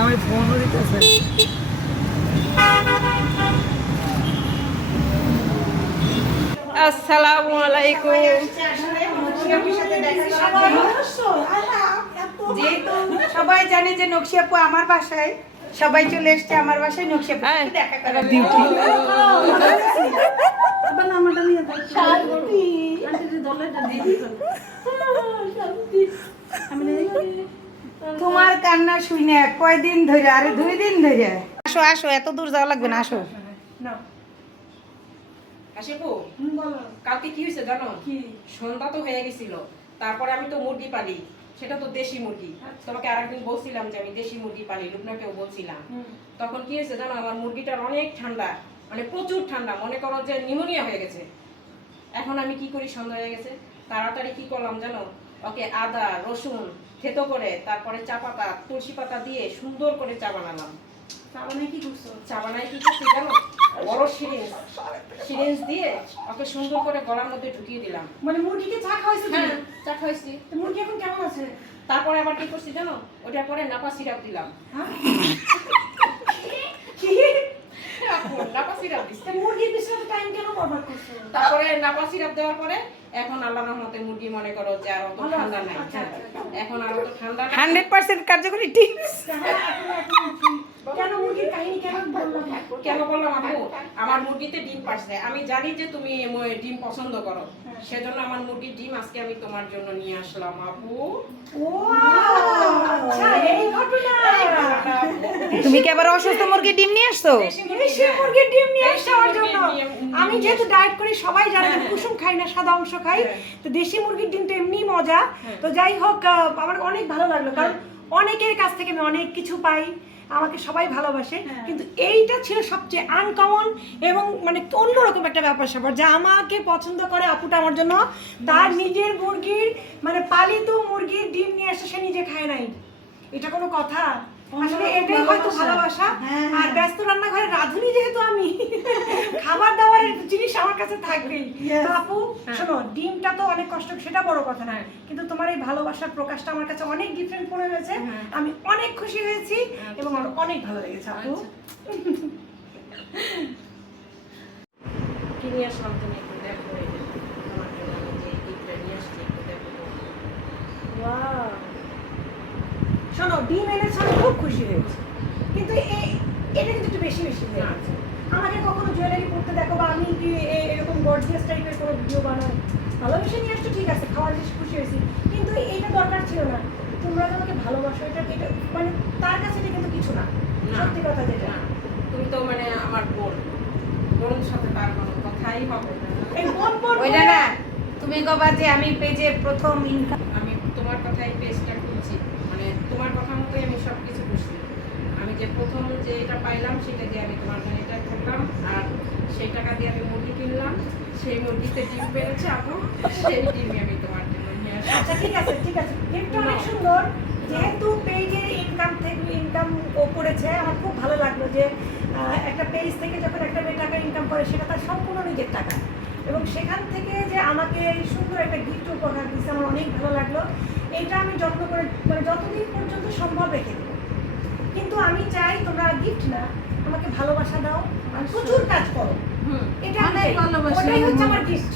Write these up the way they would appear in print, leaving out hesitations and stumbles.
জামাই ফোনও দিতেছে। আসসালামু আলাইকুম। যেহেতু সবাই জানে যে নকশি আপু আমার বাসায়, সবাই চলে এসছে আমার বাসায় নকশি আপু দেখা করার ডিউটি। তোমার কান্না শুনে কয়দিন ধরে, আরে 2 দিন ধরে। আসো আসো, এত দূর যাওয়া লাগবে না, আসো। হাসিবু, কালকে কি হয়েছে জানো? সন্ধ্যা তো হয়ে গেছিল, তারপরে আমি তো মুরগি পালি, সেটা তো দেশি মুরগি। তোমাকে আরেকদিন বলছিলাম যে আমি দেশি মুরগি পালি, লুবনাকেও বলছিলাম। তখন কি হয়েছে জানো, আমার মুরগিটার অনেক ঠান্ডা, মানে প্রচুর ঠান্ডা, মনে করো যে নিউমোনিয়া হয়ে গেছে। এখন আমি কি করি, সন্ধ্যা হয়ে গেছে, তাড়াতাড়ি কি করলাম জানো, ওকে আদা রসুন থেতো করে তারপরে চা পাতা তুলসী পাতা দিয়ে সুন্দর করে চা বানালাম। চা বানাই কি করছি জানো, বড় সিরিঞ্জ দিয়ে ওকে সুন্দর করে গলার মধ্যে ঢুকিয়ে দিলাম। মানে মুরগিকে চা খাওয়াইছো? হ্যাঁ, চা খাওয়াইছি। মুরগি এখন কেমন আছে? তারপরে আবার কি করছি জানো, ওটার পরে নাপা সিরাপ দিলাম। নাপা সিরাপ দিচ্ছি। মুরগির পিছনে টাইম কেন বরবাদ করছো? তারপরে নাপা সিরাপ দেওয়ার পরে এখন আল্লাহর রহমতে মুরগি মনে করো যে আর অত ঠান্ডা নাই। এখন আর অত ঠান্ডা নাই। 100% কার্যকরী টিপস। কেন মুরগির কাহিনী কেন বললাম? কেন বললাম আপু, আমার মুরগিতে ডিম পারছে, আমি জানি যে তুমি ডিম পছন্দ করো, সেজন্য আমার মুরগির ডিম আজকে আমি তোমার জন্য নিয়ে আসলাম আপু। ও আচ্ছা, এই ঘটনা। তুমি কি আবার অসুস্থ মুরগির ডিম নিয়ে আসছো? দেশি মুরগির ডিম নিয়ে আসছে আমার জন্য। আমি যেহেতু ডায়েট করি, সবাই জানে যে কুসুম খাই না, সাদা অংশ খাই, তো দেশি মুরগির ডিম তো এমনি মজা। তো যাই হোক, আমার অনেক ভালো লাগলো, কারণ অনেকের কাছ থেকে আমি অনেক কিছু পাই, আমাকে সবাই ভালোবাসে, কিন্তু এইটা ছিল সবচেয়ে আনকমন এবং মানে অন্যরকম একটা ব্যাপার স্যাপার, যা আমাকে পছন্দ করে আপুটা আমার জন্য। তার নিজের মুরগির মানে পালিত মুরগির ডিম নিয়ে এসে সে নিজে খায় নাই, এটা কোনো কথা? আসলে এটাই হয়তো ভালোবাসা। আর ব্যস্ত রান্নাঘরে রাঁধুনি যেহেতু আমি, খাবার দাবারের জিনিস আমার কাছে থাকবেই। তো আপু শোনো, ডিমটা তো অনেক কষ্ট, সেটা বড় কথা না, কিন্তু তোমার এই ভালোবাসার প্রকাশটা আমার কাছে অনেক ডিফারেন্ট মনে হয়েছে। আমি অনেক খুশি হয়েছি এবং আমার অনেক ভালো লেগেছে আপু। কি নিয়ে আসলাম তুমি একটু দেখো, এই যে তোমার জন্য আমি যে গিফটটা নিয়ে আসছি একটু দেখো। ওয়াও, শোনো, ডিম এনেছো, আমি খুব খুশি হয়েছি, কিন্তু এটা কিন্তু একটু বেশি বেশি হয়ে গেছে। আমাকে কখনো জুয়েলারি পরতে দেখো, বা আমি কি এরকম গর্জিয়াস টাইপের কোনো ভিডিও বানাই, ভালোবেসে নিয়ে আসছো ঠিক আছে, খাওয়ার বেশি খুশি হয়েছি, কিন্তু এটা দরকার ছিল না। তোমরা আমাকে ভালোবাসো, এটা মানে তার কাছে এটা কিন্তু কিছু না, সত্যি কথা যেটা। তুমি তো মানে আমার বোন সাথে তার কোনো কথাই হবে না। এই বোন বোন ওইটা না, তুমি কবা যে আমি পেজের প্রথম ইনকাম। আমি তোমার কথাই পেজটা খুলছি, মানে তোমার কথা মতোই আমি সব কিছু করছি। আমি যে প্রথম যে এটা পাইলাম সেটা দিয়ে আমি তোমার জন্য এটা করলাম, আর সেই টাকা দিয়ে আমি মুরগি কিনলাম, সেই মুরগিতে ডিম পেরেছে আপু, সেই ডিমই আমি তোমার জন্য নিয়ে আসলাম। আচ্ছা ঠিক আছে ঠিক আছে, গিফটটা অনেক সুন্দর। যেহেতু পেজের ইনকাম থেকে ইনকাম ও করেছে, আমার খুব ভালো লাগলো যে একটা পেজ থেকে যখন একটা মেয়ে টাকা ইনকাম করে, সেটা তার সম্পূর্ণ নিজের টাকা, এবং সেখান থেকে যে আমাকে সুন্দর একটা গিফট উপহার দিচ্ছে, আমার অনেক ভালো লাগলো। এটা আমি যত্ন করে মানে যতদিন পর্যন্ত সম্ভব রেখে দেবো, কিন্তু আমি চাই তোমরা গিফট না, আমাকে ভালোবাসা দাও, আর প্রচুর কাজ করো। এটা ওটাই হচ্ছে আমার গিফট,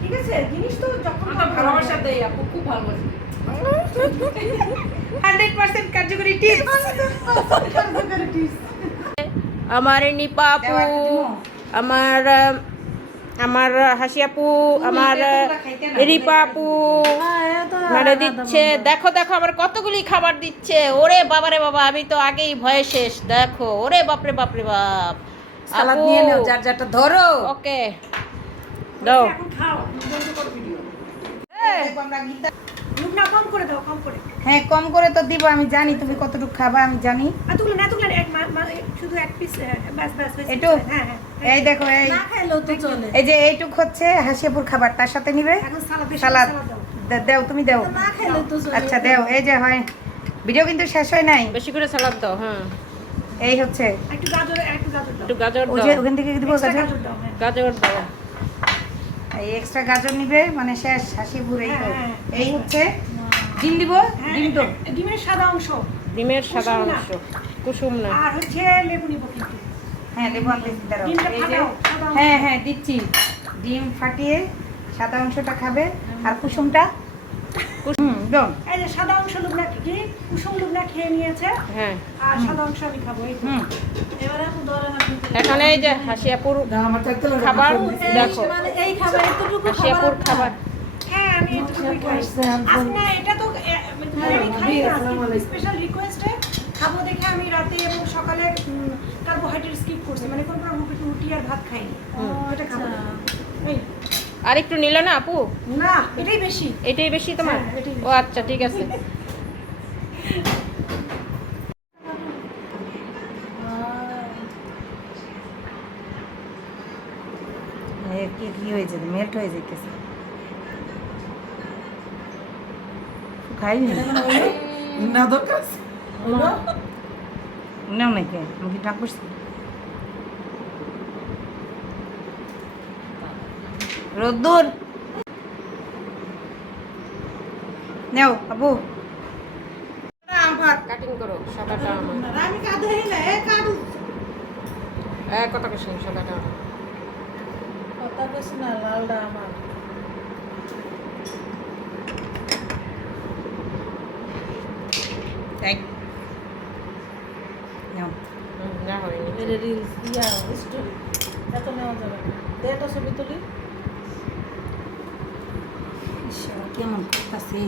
ঠিক আছে? জিনিস তো যখন ভালোবাসা দেই আপু, খুব ভালোবাসি। 100% কার্যকরী টিপস। আমার নিপা আপু, আমার হাসি আপু, আমার রিপা আপু মানে দিচ্ছে, দেখো দেখো আমার কতগুলি খাবার দিচ্ছে। ওরে বাবারে বাবা, আমি তো আগেই ভয়ে শেষ। দেখো, ওরে বাপরে বাপরে বাপ। সালাদ নিয়ে নাও, যার যারটা ধরো। ওকে দাও। এখন খাও, বন্ধ করো ভিডিও। লুকনা কম করে দাও, কম করে। হ্যাঁ, কম করে তো দিব, আমি জানি তুমি কতটুকু খাবা, আমি জানি। এতগুলো না, এতগুলো না, শুধু এক পিস, ব্যাস ব্যাস ব্যাস। একটু হ্যাঁ হ্যাঁ, এই দেখো, এই না খাইলেও তো চলে। এই যে এইটুক হচ্ছে হাসিপুর খাবার, তার সাথে নিবে এখন সালাদ সালাদ। দাও। দাও, তুমি দাও। না খাইলেও তো চলে। আচ্ছা দাও, এই যে হয়, ভিডিও কিন্তু শেষ হয় নাই, বেশি করে সালাদ দাও। হ্যাঁ, এই হচ্ছে একটু গাজর দাও। একটু গাজর ওই যে দাও, ওখান থেকে দিব Extra গাজর। গাজর দাও, হ্যাঁ। গাজর দাও। এই এক্সট্রা গাজর নিবে, মানে শেষ হাসিপুর। এই তো, হ্যাঁ, এই হচ্ছে ডিম দিব, হ্যাঁ, ডিম তো ডিমের সাদা অংশ, ডিমের সাদা কুসুম না। অংশ। কুসুম না। আর হচ্ছে লেবু নিব কিন্তু। হ্যাঁ লেবু আনতেছি দাঁড়াও। ডিমটা এই যে ফাটাও, সাদা অংশ। হ্যাঁ হ্যাঁ দিচ্ছি। ডিম ফাটিয়ে সাদা অংশটা খাবে আর কুসুমটা দাও। এই যে সাদা অংশ লুবনা কি কুসুম লুবনা খেয়ে নিয়েছে হ্যাঁ আর সাদা অংশ আমি খাবো এই তো। হুম এবারে আপু ধরেন আপনি। এখানে এই যে হাসিয়াপুর খাবার দেখো, মানে এই খাবার এতটুকু হাসিয়াপুর খাবার। হ্যাঁ আমি এতটুকুই খাই। আজকে না এটা তো মানে আমি খাই না, স্পেশাল রিকোয়েস্টে খাবো দেখে আমি রাতে এবং সকালে কার্বোহাইড্রেট স্কিপ করছি, মানে কোনো রুটি আর ভাত খাইনি। এটা খাবো এই আর একটু নিলে না আপু? না এটাই বেশি। এটাই বেশি তোমার? হ্যাঁ, এটাই বেশি। ও আচ্ছা ঠিক আছে। কি কি হয়েছে মেল্ট হয়ে যাইতেছে খাইনি না দরকার আছে। নাও নাকি আমি কি ডাক করছি রোদ্দুর নেও আবু কাটিং করো, সাদাটা আমার। আমি কাঁদে না এ কাঁদু কত কিছু সাদাটা আমার। কথা বেশি না, লালটা আমার। তাই নেও না হয়নি। এটা রিলস ইয়া স্টোরি এত নেওয়া যাবে না। দে একটা ছবি তুলি। কেমন করতেছে